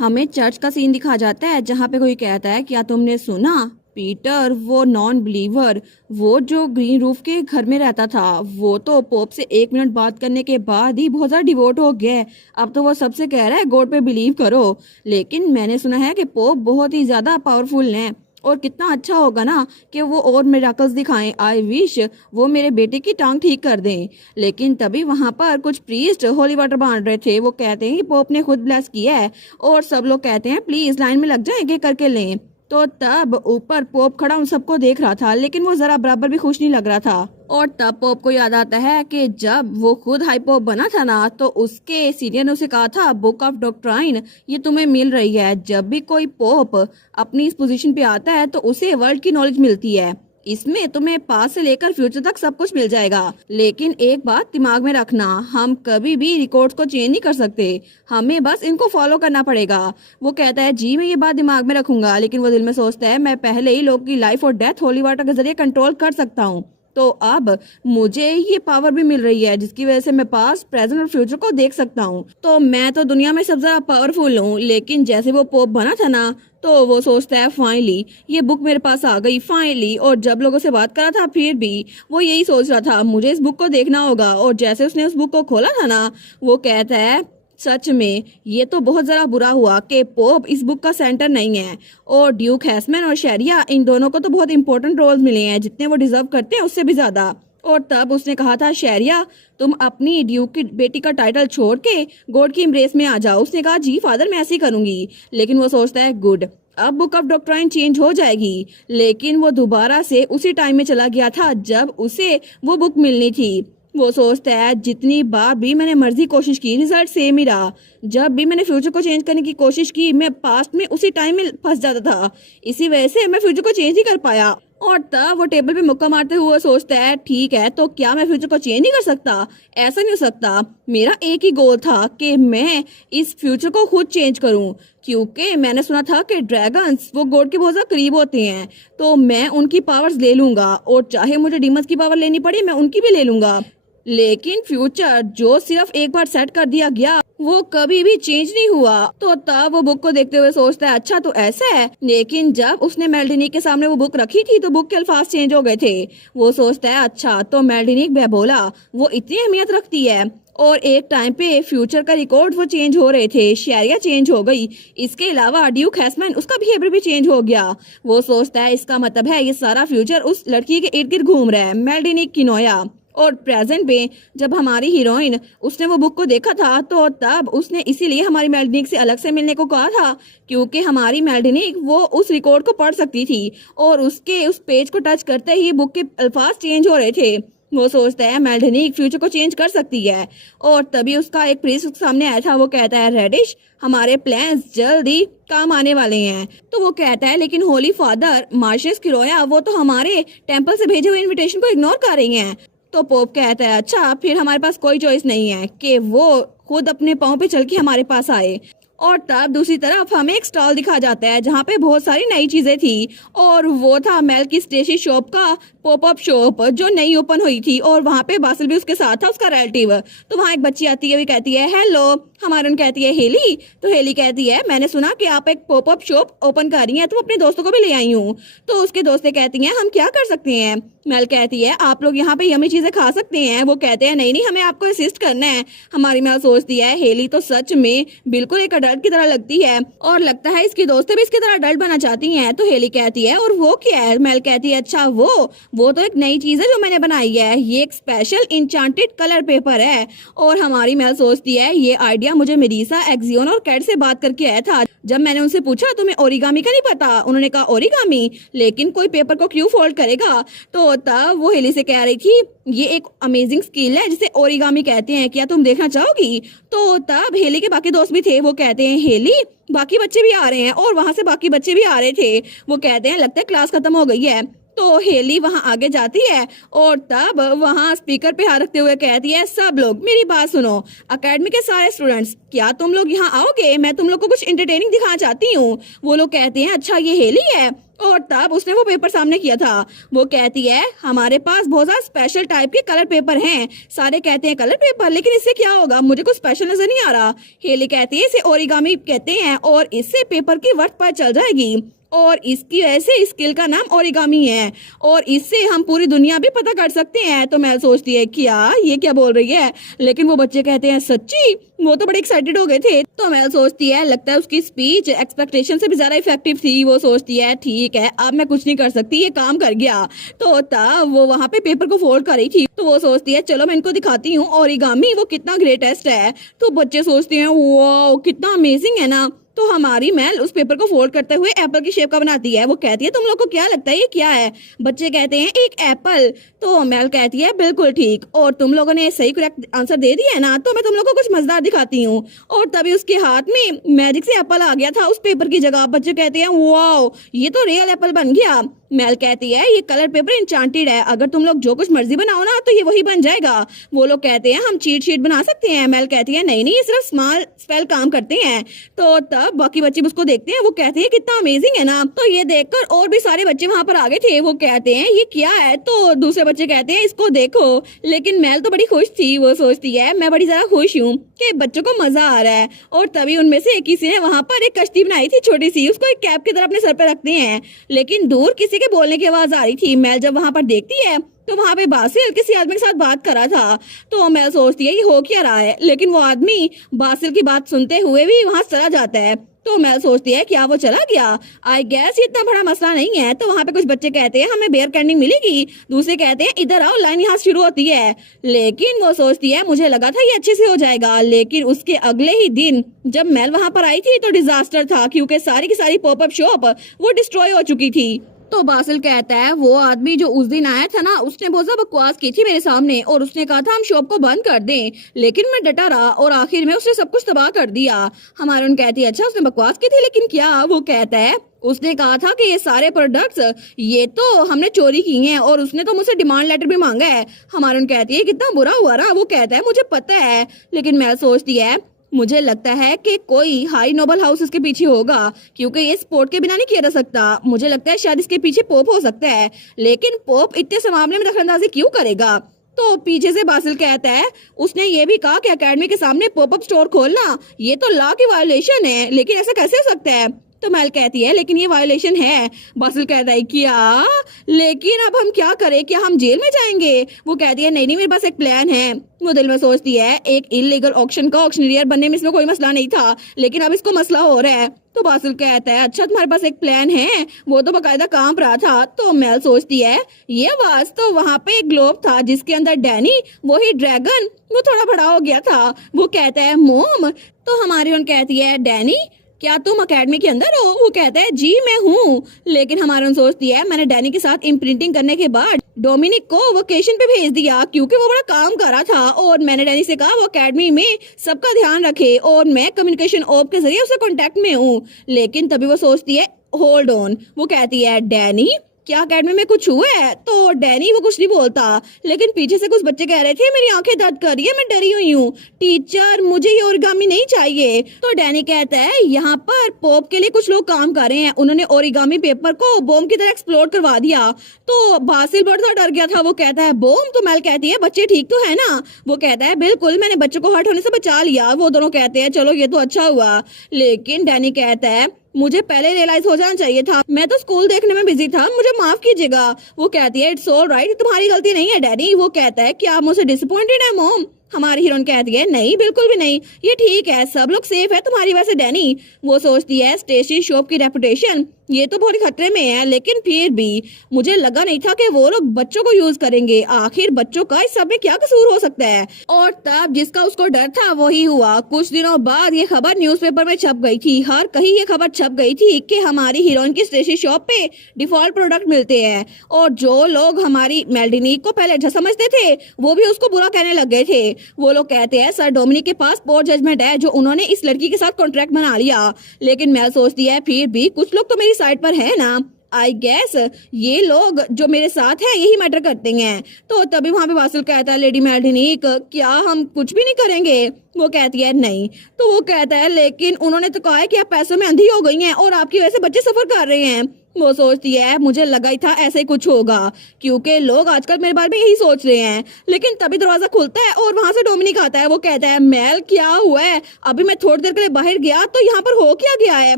हमें चर्च का सीन दिखा जाता है जहाँ पे कोई कहता है क्या तुमने सुना, पीटर वो नॉन बिलीवर, वो जो ग्रीन रूफ के घर में रहता था, वो तो पोप से 1 मिनट बात करने के बाद ही बहुत ज्यादा डिवोट हो गया है। अब तो वो सबसे कह रहा है गॉड पे बिलीव करो। लेकिन मैंने सुना है कि पोप बहुत ही ज्यादा पावरफुल हैं और कितना अच्छा होगा ना कि वो और मिराकल्स दिखाएं। आई विश वो मेरे बेटे की टांग ठीक कर दें। लेकिन तभी वहां पर कुछ प्रीस्ट होली वाटर बांट रहे थे। वो कहते हैं कि पोप ने खुद ब्लेस किया है और सब लोग कहते हैं प्लीज लाइन में लग जाएं कि करके लें। तो तब ऊपर पोप खड़ा उन सबको देख रहा था, लेकिन वो जरा बराबर भी खुश नहीं लग रहा था। और तब पोप को याद आता है कि जब वो खुद हाई पोप बना था ना, तो उसके सीनियर ने उसे कहा था बुक ऑफ डॉक्ट्राइन ये तुम्हें मिल रही है। जब भी कोई पोप अपनी इस पोजीशन पे आता है तो उसे वर्ल्ड की नॉलेज मिलती है। इसमें तुम्हें पास्ट से लेकर फ्यूचर तक सब कुछ मिल जाएगा। लेकिन एक बात दिमाग में रखना, हम कभी भी रिकॉर्ड्स को चेंज नहीं कर सकते, हमें बस इनको फॉलो करना पड़ेगा। वो कहता है जी मैं ये बात दिमाग में रखूंगा, लेकिन वो दिल में सोचता है मैं पहले ही लोग की लाइफ और डेथ होली वाटर के जरिए कंट्रोल कर सकता हूँ। तो अब मुझे ये पावर भी मिल रही है जिसकी वजह से मैं पास्ट प्रेजेंट और फ्यूचर को देख सकता हूँ। तो मैं तो दुनिया में सबसे ज्यादा पावरफुल हूँ। लेकिन जैसे वो पोप बना था ना, तो वो सोचता है फाइनली ये बुक मेरे पास आ गई फाइनली। और जब लोगों से बात करा था फिर भी वो यही सोच रहा था मुझे इस बुक को देखना होगा। और जैसे उसने उस बुक को खोला था ना, वो कहता है सच में ये तो बहुत जरा बुरा हुआ कि पोप इस बुक का सेंटर नहीं है और ड्यूक हैसमैन और शहरिया इन दोनों को तो बहुत इंपॉर्टेंट रोल्स मिले हैं, जितने वो डिजर्व करते हैं उससे भी ज्यादा। और तब उसने कहा था शहरिया तुम अपनी ड्यूक की बेटी का टाइटल छोड़ के गॉड की एम्ब्रेस में आ जाओ। उसने कहा जी फादर मैं ऐसे ही करूंगी। लेकिन वो सोचता है गुड अब बुक ऑफ डॉक्ट्राइन चेंज हो जाएगी। लेकिन वो दोबारा से उसी टाइम में चला गया था जब उसे वो बुक मिलनी थी। वो सोचता है जितनी बार भी मैंने मर्जी कोशिश की रिजल्ट सेम ही रहा। जब भी मैंने फ्यूचर को चेंज करने की कोशिश की मैं पास्ट में उसी टाइम में फंस जाता था, इसी वजह से मैं फ्यूचर को चेंज नहीं कर पाया। और तब वो टेबल पे मुक्का मारते हुए सोचता है ठीक है तो क्या मैं फ्यूचर को चेंज नहीं कर सकता? ऐसा नहीं हो सकता। मेरा एक ही गोल था कि मैं इस फ्यूचर को खुद चेंज करूं, क्योंकि मैंने सुना था कि ड्रैगन्स वो गॉड के बहुत ज्यादा करीब होते हैं। तो मैं उनकी पावर्स ले लूंगा और चाहे मुझे डीमंस की पावर लेनी पड़े मैं उनकी भी ले लूंगा। लेकिन फ्यूचर जो सिर्फ एक बार सेट कर दिया गया वो कभी भी चेंज नहीं हुआ। तो तब वो बुक को देखते हुए सोचता है अच्छा तो ऐसा है। लेकिन जब उसने मेल्डिनिक के सामने वो बुक रखी थी तो बुक के अल्फाज चेंज हो गए थे। वो सोचता है अच्छा तो मेल्डिनिक बेबोला वो इतनी अहमियत रखती है। और एक टाइम पे फ्यूचर का रिकॉर्ड वो चेंज हो रहे थे, शहरिया चेंज हो गई, इसके अलावा ड्यूक हैसमैन उसका बिहेवियर भी चेंज हो गया। वो सोचता है इसका मतलब है ये सारा फ्यूचर उस लड़की के इर्द गिर्द घूम रहा है, मेल्डिनिक किनोया। और प्रेजेंट में जब हमारी हीरोइन उसने वो बुक को देखा था तो तब उसने इसीलिए हमारी मेल्डिनिक से अलग से मिलने को कहा था, क्योंकि हमारी मेल्डिनिक वो उस रिकॉर्ड को पढ़ सकती थी और उसके उस पेज को टच करते ही बुक के अल्फाज चेंज हो रहे थे। वो सोचता है मेल्डिनिक फ्यूचर को चेंज कर सकती है। और तभी उसका एक प्रीस्ट उसके सामने आया था। वो कहता है रेडिश हमारे प्लान्स जल्दी काम आने वाले हैं। तो वो कहता है लेकिन होली फादर मार्शस किरोया वो तो हमारे टेम्पल से भेजे हुए इन्विटेशन को इग्नोर कर रही हैं। तो पोप कहता है अच्छा फिर हमारे पास कोई चॉइस नहीं है कि वो खुद अपने पाँव पे चल के हमारे पास आए। और तब दूसरी तरफ हमें एक स्टॉल दिखा जाता है जहाँ पे बहुत सारी नई चीजें थी और वो था मेल की स्टेशनरी शॉप का पॉपअप शॉप जो नई ओपन हुई थी। और वहाँ पे बासिल भी उसके साथ था, उसका रिलेटिव। तो वहाँ एक बच्ची आती है, भी कहती है हेलो। हमारन कहती है हेली। तो हेली कहती है मैंने सुना कि आप एक पॉपअप शॉप ओपन कर रही हैं, तो अपने दोस्तों को भी ले आई हूँ। तो उसके दोस्तें कहती हैं हम क्या कर सकते हैं? मेल कहती है आप लोग यहाँ पे यमी चीजें खा सकते हैं। वो कहते हैं नहीं नहीं हमें आपको असिस्ट करना है। हमारी मेल सोचती है हेली तो सच में बिल्कुल एक अडल्ट की तरह लगती है और लगता है इसकी दोस्तें भी इसकी तरह अडल्ट बनना चाहती हैं। तो हेली कहती है और वो क्या है? मेल कहती है अच्छा वो तो एक नई चीज है जो मैंने बनाई है, ये एक स्पेशल इंचांटेड कलर पेपर है। और हमारी मेल सोचती है ये आइडिया मुझे मेरिसा एक्सियोन और कैट से बात करके आया था। जब मैंने उनसे पूछा तुम्हें ओरिगामी का नहीं पता, उन्होंने कहा ओरिगामी लेकिन कोई पेपर को क्यों फोल्ड करेगा? तो तब वो हेली से कह रही थी ये एक अमेजिंग स्किल है जिसे ओरिगामी कहते हैं, क्या तुम देखना चाहोगी? तो तब हेली के बाकी दोस्त भी थे। वो कहते हैं हेली बाकी बच्चे भी आ रहे हैं और वहां से बाकी बच्चे भी आ रहे थे। वो कहते हैं लगता है क्लास खत्म हो गई है। तो हेली वहां आगे जाती है और तब वहां स्पीकर पे हाथ रखते हुए कहती है सब लोग मेरी बात सुनो, एकेडमी के सारे स्टूडेंट्स क्या तुम लोग यहाँ आओगे? मैं तुम लोग को कुछ एंटरटेनिंग दिखाना चाहती हूँ। वो लोग कहते हैं अच्छा ये हेली है? और तब उसने वो पेपर सामने किया था। वो कहती है हमारे पास बहुत सारे स्पेशल टाइप के कलर पेपर हैं। सारे कहते हैं कलर पेपर, लेकिन इससे क्या होगा, मुझे कुछ स्पेशल नजर नहीं आ रहा। हेली कहती है इसे ओरिगामी कहते हैं और इससे पेपर की वर्थ पता चल जाएगी और इसकी वजह से स्किल का नाम ओरिगामी है और इससे हम पूरी दुनिया भी पता कर सकते हैं। तो मैं सोचती है क्या ये क्या बोल रही है, लेकिन वो बच्चे कहते हैं सच्ची। वो तो बड़े एक्साइटेड हो गए थे। तो मैं सोचती है लगता है उसकी स्पीच एक्सपेक्टेशन से भी ज्यादा इफेक्टिव थी। वो सोचती है ठीक है अब मैं कुछ नहीं कर सकती, ये काम कर गया। तो तब वो वहां पे पेपर को फोल्ड कर रही थी। तो वो सोचती है चलो मैं इनको दिखाती हूँ ओरिगामी वो कितना ग्रेटेस्ट है। तो बच्चे सोचते हैं वो कितना अमेजिंग है ना। तो हमारी मेल उस पेपर को फोल्ड करते हुए एप्पल की शेप का बनाती है। वो कहती है तुम लोग को क्या लगता है ये क्या है। बच्चे कहते हैं एक एप्पल। तो मेल कहती है बिल्कुल ठीक, और तुम लोगों ने सही करेक्ट आंसर दे दिया है ना, तो मैं तुम लोगों को कुछ मजेदार दिखाती हूँ। और तभी उसके हाथ में मैजिक से एप्पल आ गया था उस पेपर की जगह। बच्चे कहते हैं वाओ ये तो रियल एप्पल बन गया। मेल कहती है ये कलर पेपर इंचांटेड है, अगर तुम लोग जो कुछ मर्जी बनाओ ना तो ये वही बन जाएगा। वो लोग कहते हैं हम चीट शीट बना सकते हैं। मेल कहती है नहीं नहीं ये सिर्फ स्मॉल स्पेल काम करते हैं। तो तब बाकी बच्चे उसको देखते हैं। वो कहते हैं कितना अमेजिंग है ना। तो ये देखकर और भी सारे बच्चे वहां पर आ गए थे। वो कहते हैं ये क्या है। तो दूसरे बच्चे कहते हैं इसको देखो। लेकिन मेल तो बड़ी खुश थी। वो सोचती है मैं बड़ी ज्यादा खुश हूँ कि बच्चों को मजा आ रहा है। और तभी उनमें से किसी ने वहां पर एक कश्ती बनाई थी छोटी सी, उसको एक कैप की तरह अपने सर पे रखते हैं। लेकिन दूर किसी के बोलने की आवाज आ रही थी। मेल जब वहां पर देखती है तो वहां पे बासिल किसी आदमी के साथ बात कर रहा था। तो मेल सोचती है ये हो क्या रहा है, लेकिन वो आदमी बासिल की बात सुनते हुए भी वहां चला जाता है। तो मेल सोचती है क्या वो चला गया। आई गेस ये इतना बड़ा मसला नहीं है। तो वहां पे कुछ बच्चे कहते हैं हमें बेयर कैंडिंग मिलेगी। दूसरे कहते हैं इधर आओ लाइन यहाँ शुरू होती है। लेकिन वो सोचती है मुझे लगा था ये अच्छे से हो जाएगा। लेकिन उसके अगले ही दिन जब मेल वहां पर आई थी तो डिजास्टर था, क्योंकि सारी की सारी पॉपअप शॉप वो डिस्ट्रॉय हो चुकी थी। तो बासिल कहता है वो आदमी जो उस दिन आया था ना उसने बहुत ज्यादा बकवास की थी मेरे सामने और उसने कहा था हम शॉप को बंद कर दें, लेकिन मैं डटा रहा और आखिर में उसने सब कुछ तबाह कर दिया। हमारे कहती है अच्छा उसने बकवास की थी लेकिन क्या। वो कहता है उसने कहा था कि ये सारे प्रोडक्ट्स ये तो हमने चोरी की हैं और उसने तो मुझसे डिमांड लेटर भी मांगा है। हमारे कहती है कितना बुरा हुआ ना। वो कहता है मुझे पता है, लेकिन मैं सोचती है मुझे लगता है कि कोई हाई नोबल हाउस इसके पीछे होगा, क्योंकि ये स्पोर्ट के बिना नहीं किया जा सकता। मुझे लगता है शायद इसके पीछे पोप हो सकता है, लेकिन पोप इतने से मामले में दखलंदाजी क्यों करेगा। तो पीछे से बासिल कहता है उसने ये भी कहा कि एकेडमी के सामने पॉपअप स्टोर खोलना ये तो लॉ की वायलेशन है, लेकिन ऐसा कैसे हो सकता है। तो मेल कहती है लेकिन ये वायलेशन है। बासिल कहता है क्या, लेकिन अब हम क्या करें, क्या हम जेल में जाएंगे। वो कहती है नहीं नहीं मेरे पास एक प्लान है। वो दिल में सोचती है एक इलीगल ऑक्शन का ऑक्शनरियर बनने में इसमें कोई मसला नहीं था, लेकिन अब इसको मसला हो रहा है। तो बासिल कहता है अच्छा तुम्हारे पास एक प्लान है, वो तो बकायदा कांप रहा था। तो मेल सोचती है ये आवाज तो वहां पे एक ग्लोब था जिसके अंदर डैनी वही ड्रैगन वो थोड़ा बड़ा हो गया था। वो कहता है मोम। तो हमारी उन कहती है डैनी क्या तुम अकेडमी के अंदर हो। वो कहता है जी मैं हूँ। लेकिन हमारे सोचती है मैंने डैनी के साथ इम्प्रिंटिंग करने के बाद डोमिनिक को वोकेशन पे भेज दिया क्योंकि वो बड़ा काम कर रहा था, और मैंने डैनी से कहा वो अकेडमी में सबका ध्यान रखे और मैं कम्युनिकेशन ऑप के जरिए उससे कांटेक्ट में हूँ। लेकिन तभी वो सोचती है होल्ड ऑन। वो कहती है डैनी क्या अकेडमी में कुछ हुआ है। तो डैनी वो कुछ नहीं बोलता, लेकिन पीछे से कुछ बच्चे कह रहे थे मेरी आंखें दर्द कर रही है मैं डरी हुई हूँ टीचर, मुझे ये ओरिगामी नहीं चाहिए। तो डैनी कहता है यहाँ पर पॉप के लिए कुछ लोग काम कर रहे हैं, उन्होंने ओरिगामी पेपर को बॉम्ब की तरह एक्सप्लोड करवा दिया। तो बासिल बड़ा डर गया था। वो कहता है बॉम्ब। तो मेल कहती है बच्चे ठीक तो है ना। वो कहता है बिल्कुल मैंने बच्चों को हर्ट होने से बचा लिया। वो दोनों कहते हैं चलो ये तो अच्छा हुआ। लेकिन डैनी कहता है मुझे पहले रियलाइज हो जाना चाहिए था, मैं तो स्कूल देखने में बिजी था, मुझे माफ कीजिएगा। वो कहती है इट्स ऑल राइट, तुम्हारी गलती नहीं है डैडी। वो कहता है क्या आप मुझसे डिसअपॉइंटेड है मोम। हमारी हीरोइन कहती है नहीं बिल्कुल भी नहीं, ये ठीक है, सब लोग सेफ है तुम्हारी वजह से डैनी। वो सोचती है स्टेशनरी शॉप की रेपुटेशन ये तो बहुत खतरे में है, लेकिन फिर भी मुझे लगा नहीं था कि वो लोग बच्चों को यूज करेंगे। आखिर बच्चों का इस सब में क्या कसूर हो सकता है। और तब जिसका उसको डर था वही हुआ। कुछ दिनों बाद ये खबर न्यूज़पेपर में छप गई थी। हर कहीं ये खबर छप गई थी कि हमारी हीरोइन की स्टेशनरी शॉप पे डिफॉल्ट प्रोडक्ट मिलते हैं, और जो लोग हमारी मेल्डिनिक को पहले अच्छा समझते थे वो भी उसको बुरा कहने लग गए थे। वो लोग कहते हैं सर डोमिनिक के पास पोर जजमेंट है जो उन्होंने इस लड़की के साथ कॉन्ट्रैक्ट बना लिया। लेकिन मैं सोचती है फिर भी कुछ लोग तो मेरी साइड पर है ना। आई गेस ये लोग जो मेरे साथ हैं यही मैटर करते हैं। तो तभी वहां पे बासिल कहता है लेडी मेल्डिनिक क्या हम कुछ भी नहीं करेंगे। वो कहती है नहीं। तो वो कहता है लेकिन उन्होंने तो कहा है कि आप पैसों में अंधी हो गई हैं और आपकी वजह से बच्चे सफर कर रहे हैं। वो सोचती है मुझे लगा ही था ऐसे ही कुछ होगा, क्योंकि लोग आजकल मेरे बारे में यही सोच रहे हैं। लेकिन तभी दरवाजा खुलता है और वहां से डोमिनिक आता है। वो कहता है मेल क्या हुआ है, अभी मैं थोड़ी देर के लिए बाहर गया तो यहाँ पर हो क्या गया है?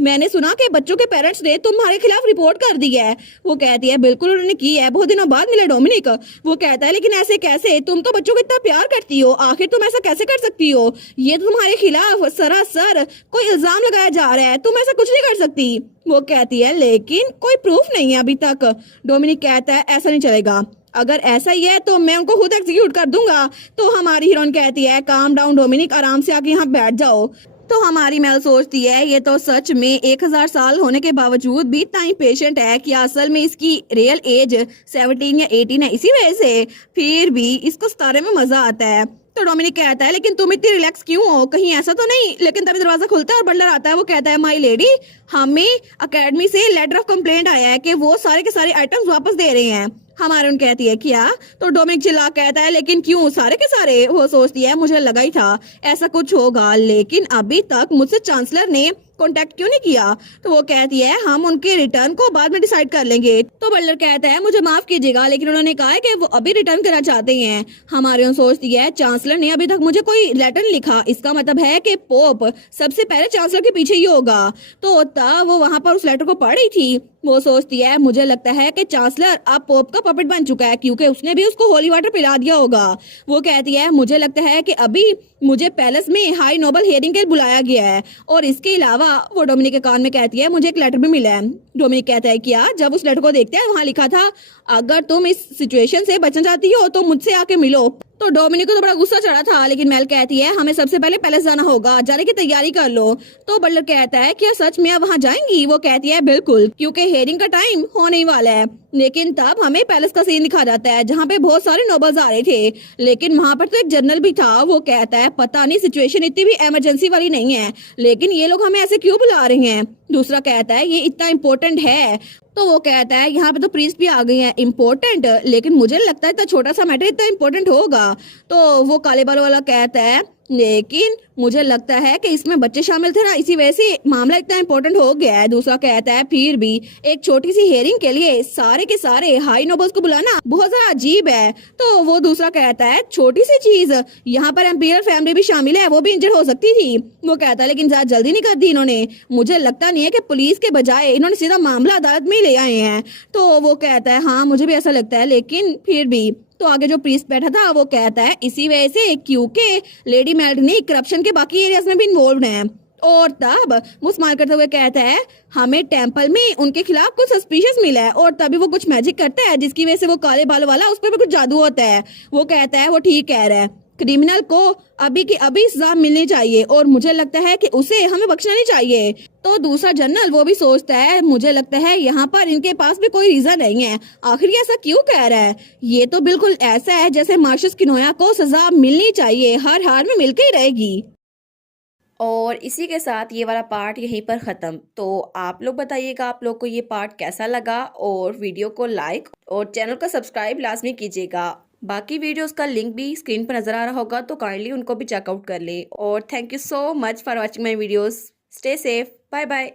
मैंने सुना कि बच्चों के पेरेंट्स ने तुम्हारे खिलाफ रिपोर्ट कर दी है। वो कहती है बिल्कुल उन्होंने की है, बहुत दिनों बाद मिले डोमिनिक। वो कहता है लेकिन ऐसे कैसे, तुम तो बच्चों को इतना प्यार करती हो, आखिर तुम ऐसा कैसे कर सकती हो? ये तो तुम्हारे खिलाफ सरासर कोई इल्जाम लगाया जा रहा है, तुम ऐसा कुछ नहीं कर सकती। वो कहती है लेकिन कोई प्रूफ नहीं है अभी तक। डोमिनिक कहता है ऐसा नहीं चलेगा, अगर ऐसा ही है तो मैं उनको खुद एग्जीक्यूट कर दूंगा। तो हमारी हीरोइन कहती है काम डाउन डोमिनिक, आराम से आके यहाँ बैठ जाओ। तो हमारी मेल सोचती है ये तो सच में 1000 साल होने के बावजूद भी इतना पेशेंट है कि असल में इसकी रियल एज 17 या 18 है, इसी वजह से फिर भी इसको सितारे में मजा आता है। तो डोमिनिक कहता है लेकिन तुम इतनी रिलैक्स क्यों हो, कहीं ऐसा तो नहीं? लेकिन तभी दरवाजा खुलता है और बटलर आता है। वो कहता है माई लेडी, हमें अकेडमी से लेटर ऑफ कंप्लेंट आया है कि वो सारे के सारे आइटम्स वापस दे रहे हैं। हमारे उन कहती है क्या? तो डोमिनिक चिल्ला कहता है लेकिन क्यों सारे के सारे? वो सोचती है मुझे लगा ही था ऐसा कुछ होगा, लेकिन अभी तक मुझसे चांसलर ने कांटेक्ट क्यों नहीं किया? तो वो कहती है हम उनके रिटर्न को बाद में डिसाइड कर लेंगे। तो बटलर कहता है मुझे माफ कीजिएगा लेकिन उन्होंने कहा है कि वो अभी रिटर्न करना चाहते हैं। हमारे उन सोचती है चांसलर ने अभी तक मुझे कोई लेटर नहीं लिखा, इसका मतलब है कि पोप सबसे पहले चांसलर के पीछे ही होगा। तो तब वो वहां पर उस लेटर को पढ़ रही थी। वो सोचती है मुझे लगता है कि चांसलर अब पोप का पपेट बन चुका है, क्योंकि उसने भी उसको होली वाटर पिला दिया होगा। वो कहती है मुझे लगता है कि अभी मुझे पैलेस में हाई नोबल हियरिंग के लिए बुलाया गया है, और इसके अलावा वो डोमिनिक के कान में कहती है मुझे एक लेटर भी मिला है। डोमिनिक कहता है क्या? जब उस लेटर को देखते हैं वहां लिखा था अगर तुम इस सिचुएशन से बचना चाहती हो तो मुझसे आके मिलो। तो डोमिनिक को तो बड़ा गुस्सा चढ़ा था, लेकिन मेल कहती है हमें सबसे पहले पैलेस जाना होगा, जाने की तैयारी कर लो। तो बटलर कहता है क्या सच में आप वहाँ जाएंगी? वो कहती है बिल्कुल, क्योंकि हेयरिंग का टाइम होने ही वाला है। लेकिन तब हमें पैलेस का सीन दिखा जाता है जहाँ पे बहुत सारे नोबल्स आ रहे थे, लेकिन वहाँ पर तो एक जनरल भी था। वो कहता है पता नहीं सिचुएशन इतनी भी इमरजेंसी वाली नहीं है, लेकिन ये लोग हमें ऐसे क्यों बुला रहे हैं? दूसरा कहता है ये इतना इम्पोर्टेंट है। तो वो कहता है यहाँ पे तो प्रीस्ट भी आ गई हैं, इम्पोर्टेंट, लेकिन मुझे लगता है इतना छोटा सा मैटर इतना इम्पोर्टेंट होगा। तो वो काले बालों वाला कहता है लेकिन मुझे लगता है कि इसमें बच्चे शामिल थे ना, इसी वजह से मामला इतना इम्पोर्टेंट हो गया है। दूसरा कहता है फिर भी एक छोटी सी हेयरिंग के लिए सारे के सारे हाई नोबल्स को बुलाना बहुत ज्यादा अजीब है। तो वो दूसरा कहता है छोटी सी चीज, यहाँ पर एम्पियर फैमिली भी शामिल है, वो भी इंजर्ड हो सकती थी। वो कहता है लेकिन ज्यादा जल्दी नहीं कर दी इन्होंने, मुझे लगता नहीं है कि पुलिस के बजाय इन्होंने सीधा मामला अदालत में ले आए हैं। तो वो कहता है हाँ मुझे भी ऐसा लगता है, लेकिन फिर भी। तो आगे जो प्रीस्ट बैठा था वो कहता है इसी वजह से क्योंकि लेडी मेल्डनी करप्शन के बाकी एरियाज में भी इन्वॉल्व है। और तब वो स्माइल करते हुए कहता है हमें टेंपल में उनके खिलाफ कुछ सस्पिशियस मिला है, और तभी वो कुछ मैजिक करता है जिसकी वजह से वो काले बालों वाला उस पर भी कुछ जादू होता है। वो कहता है वो ठीक कह रहा है, क्रिमिनल को अभी की अभी सजा मिलनी चाहिए, और मुझे लगता है कि उसे हमें बख्शना नहीं चाहिए। तो दूसरा जनरल वो भी सोचता है मुझे लगता है यहाँ पर इनके पास भी कोई रीजन नहीं है, आखिर ये ऐसा क्यों कह रहा है? ये तो बिल्कुल ऐसा है जैसे मार्शस किनोया को सजा मिलनी चाहिए, हर हार में मिलकर ही रहेगी। और इसी के साथ ये वाला पार्ट यहीं पर ख़त्म। तो आप लोग बताइएगा आप लोग को ये पार्ट कैसा लगा, और वीडियो को लाइक और चैनल को सब्सक्राइब लाजमी कीजिएगा। बाकी वीडियोस का लिंक भी स्क्रीन पर नज़र आ रहा होगा, तो काइंडली उनको भी चेकआउट कर लें। और thank you so much for watching my videos. Stay safe, bye bye.